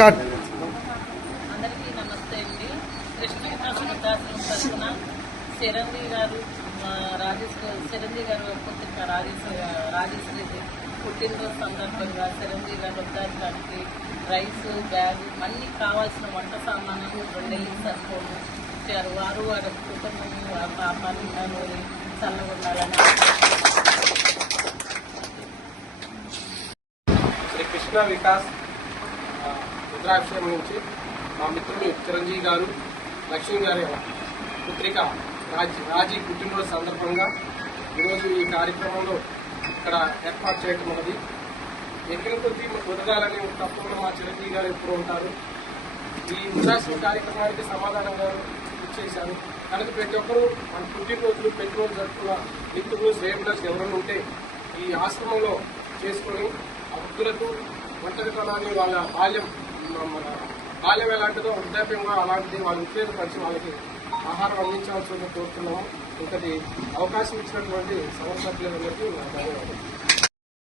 Start. అందరికీ నమస్తే అండి. కృష్ణ తరఫున చిరంజీవి గారు ఆ, రాజేశ్వర చిరంజీవి గారు పుత్రిక రాజేశ్వర రాజేశ్వరి పుట్టినరోజు సందర్భంగా చిరంజీవి గారు వృద్ధానికి రైస్ బ్యాగ్ అన్ని కావాల్సిన వంట సామాన్లు రెండేళ్ళు సరిపోను. ఇచ్చారు. వారు వారి కుటుంబం వారి పాపాలు చల్లగా ఉండాలని శ్రీ కృష్ణ వికాస్ ఆ, నుంచి మా మిత్రులు చిరంజీవి గారు లక్ష్మి గారి పుత్రిక రాజీ రాజీ పుట్టినరోజు సందర్భంగా ఈరోజు ఈ కార్యక్రమంలో ఇక్కడ ఏర్పాటు చేయటం ఉన్నది. ఎక్కిన కొద్దీ కుదరాలని తప్పకుండా మా చిరంజీవి గారు ఎప్పుడు ఉంటారు. ఈ వృద్ధాశ్రమ కార్యక్రమానికి సమాధానంగా ఇచ్చేశారు. కనుక ప్రతి ఒక్కరూ మన పుట్టినరోజులు పెట్టుబడి జరుపుకున్న మిత్రులు శ్రేయబులర్స్ ఎవరైనా ఉంటే ఈ ఆశ్రమంలో చేసుకొని ఆ వృద్ధులకు ఒంటరితనాన్ని వాళ్ళ బాల్యం మన బాల్యం ఎలాంటిదో వృద్ధాప్యంగా అలాంటిది వాళ్ళు ఉత్తేజపరిచి వాళ్ళకి ఆహారం అందించాల్సింది కోరుతున్నాము. ఇంకటి అవకాశం ఇచ్చినటువంటి సంస్థలందరికీ ధన్యవాదాలు.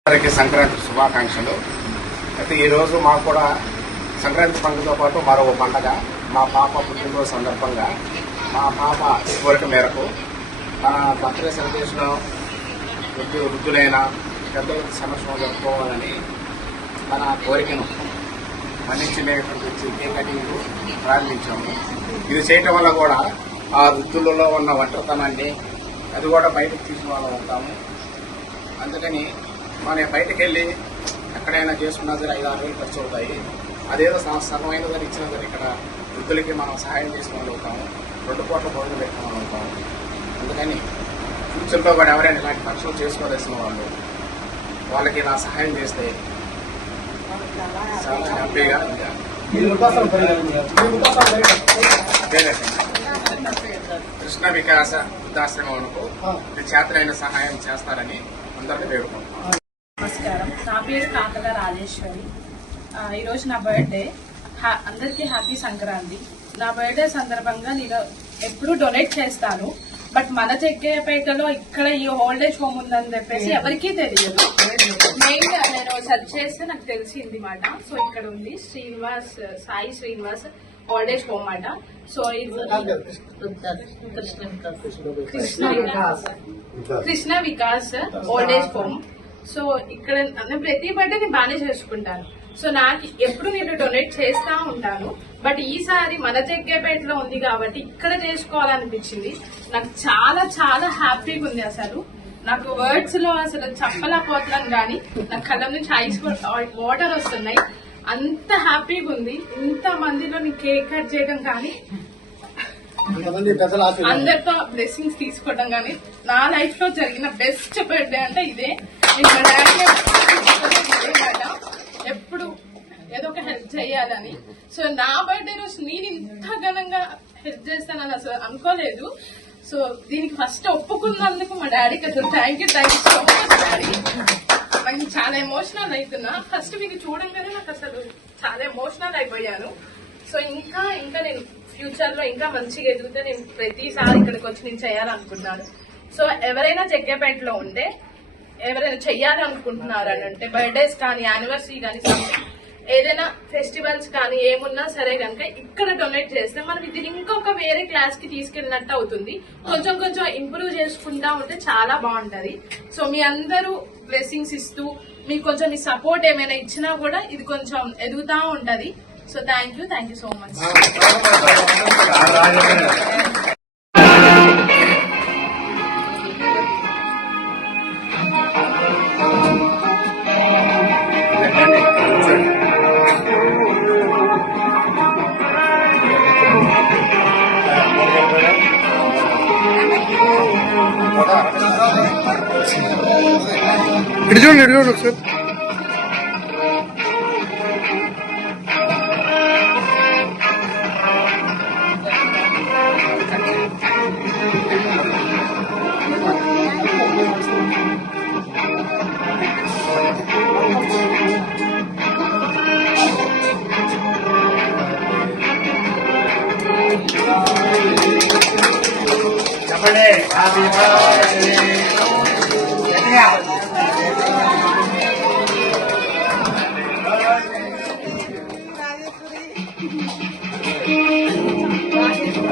అందరికీ సంక్రాంతి శుభాకాంక్షలు. అయితే ఈరోజు మాకు కూడా సంక్రాంతి పండుగతో పాటు మరో పండగ. మా పాప పుట్టినరోజు సందర్భంగా మా పాప కోరిక మేరకు మన బర్త్డే సెలబ్రేషన్ వృద్ధు వృద్ధులైన పెద్దల సమక్షంలో జరుపుకోవాలని మన కోరికను మన్నించి మేము ఇక్కడికి వచ్చి కేక్ కటింగ్ ప్రారంభించాము. ఇది చేయటం వల్ల కూడా ఆ వృద్ధులలో ఉన్న ఒంటరితనాన్ని అది కూడా బయటకు తీసిన ఉంటాము అందుకని మనం బయటకు వెళ్ళి ఎక్కడైనా చేసుకున్నా సరే ఐదు ఆరు వేలు ఖర్చు అవుతాయి. అదేదో స- సరే ఇచ్చినా సరే ఇక్కడ వృద్ధులకి మనం సహాయం చేసుకోగలుగుతాము రెండు కోట్ల భోజనం పెట్టుకోగలుగుతాము అందుకని ఫ్యూచర్లో కూడా ఎవరైనా ఇలాంటి ఖర్చులు చేసుకోదలసిన వాళ్ళు వాళ్ళకి ఇలా సహాయం చేస్తే చాలా హ్యాపీగా కృష్ణ వికాస వృద్ధాశ్రమంకు చేతనైన సహాయం చేస్తారని అందరినీ వేడుకుంటున్నాను నమస్కారం. నా పేరు కాకల రాజేశ్వరి. ఈరోజు నా బర్త్డే. హ్యా- అందరికీ హ్యాపీ సంక్రాంతి. నా బర్త్డే సందర్భంగా నేను ఎప్పుడు డొనేట్ చేస్తాను. బట్ మన జగ్గయ్యపేటలో ఇక్కడ ఈ ఓల్డేజ్ హోమ్ ఉందని చెప్పేసి ఎవరికీ తెలియదు. మెయిన్ నేను సెర్చ్ చేస్తే నాకు తెలిసింది మాట. సో ఇక్కడ ఉంది Srinivas Sai Srinivas old age home మాట. So Krishna Vikas. Old age home so ఇక్కడ నేను ప్రతి బర్త్డే నేను బాగానే చేసుకుంటాను. సో నాకు ఎప్పుడు నేను డొనేట్ చేస్తా ఉంటాను. బట్ ఈసారి మన జగ్గేపేటలో ఉంది కాబట్టి ఇక్కడ చేసుకోవాలనిపించింది. నాకు చాలా చాలా హ్యాపీగా ఉంది అసలు. నాకు వర్డ్స్లో అసలు చెప్పలేకపోతున్నాను కానీ నా కళ్ళ నుంచి ఐస్ వాటర్ వస్తున్నాయి. అంత హ్యాపీగా ఉంది. ఇంత మందిలో నేను కేక్ కట్ చేయడం కానీ అందరితో బ్లెస్సింగ్స్ తీసుకోవడం కానీ నా లైఫ్లో జరిగిన బెస్ట్ బర్త్డే అంటే ఇదే. ఎప్పుడు ఏదో ఒక హెల్ప్ చేయాలని. సో నా బర్త్డే రోజు నేను ఇంత ఘనంగా హెల్ప్ చేస్తానని అసలు అనుకోలేదు. సో దీనికి ఫస్ట్ ఒప్పుకున్నందుకు మా డాడీకి అసలు thank you thank you so much daddy నాకు చాలా ఎమోషనల్ అవుతున్నా ఫస్ట్ మీకు చూడంగానే నాకు అసలు చాలా ఎమోషనల్ అయిపోయాను. సో ఇంకా ఇంకా నేను ఫ్యూచర్లో ఇంకా మంచిగా ఎదిగితే నేను ప్రతిసారి ఇక్కడికి వచ్చి నేను చేయాలనుకుంటున్నాను. సో ఎవరైనా జగ్గపేటలో ఉంటే ఎవరైనా చెయ్యాలనుకుంటున్నారు అని అంటే బర్త్డేస్ కానీ యానివర్సరీ కానీ ఏదైనా ఫెస్టివల్స్ కానీ ఏమున్నా సరే కనుక ఇక్కడ డొనేట్ చేస్తే మనం ఇది ఇంకొక వేరే క్లాస్కి తీసుకెళ్ళినట్టు అవుతుంది. కొంచెం కొంచెం ఇంప్రూవ్ చేసుకుంటా ఉంటే చాలా బాగుంటది. సో మీ అందరూ బ్లెస్సింగ్స్ ఇస్తూ మీకు కొంచెం మీ సపోర్ట్ ఏమైనా ఇచ్చినా కూడా ఇది కొంచెం ఎదుగుతా ఉంటది. So thank you thank you so much ఇటు చూడండి ఇటు చూడండి ఒకసారి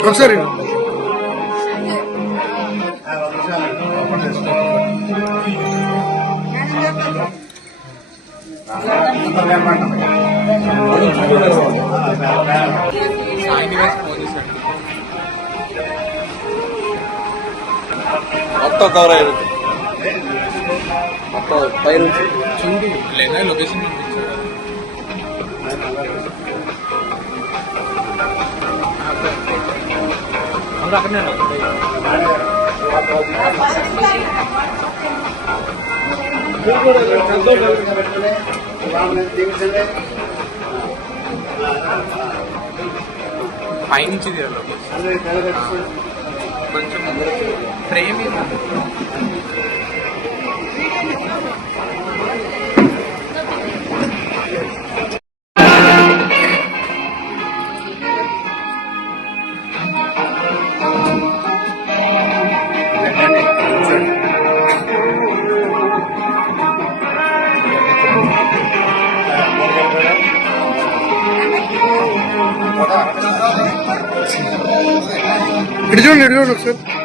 ఒకసారి మొత్తం కవర్ అయ్యింది మొత్తం పైనుంచి చూడు లేదా లొకేషన్ పంపించారు అక్కడనే పైనుంచి తీయాలి Стремимо. Идем, Лёша, все.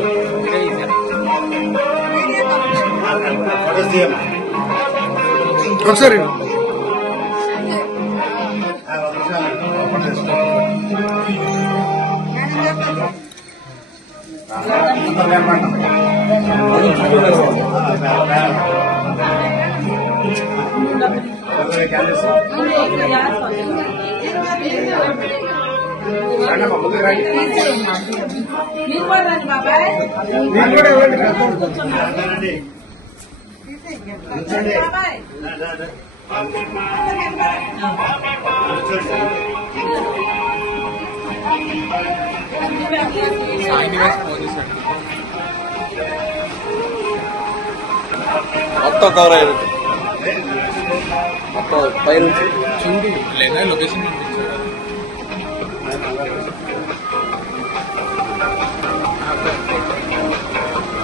ఒకసారి ఒకసారి మీరు కూడా ఇవ్వండి మొత్తం కవర్ మొత్తం లేదా లొకేషన్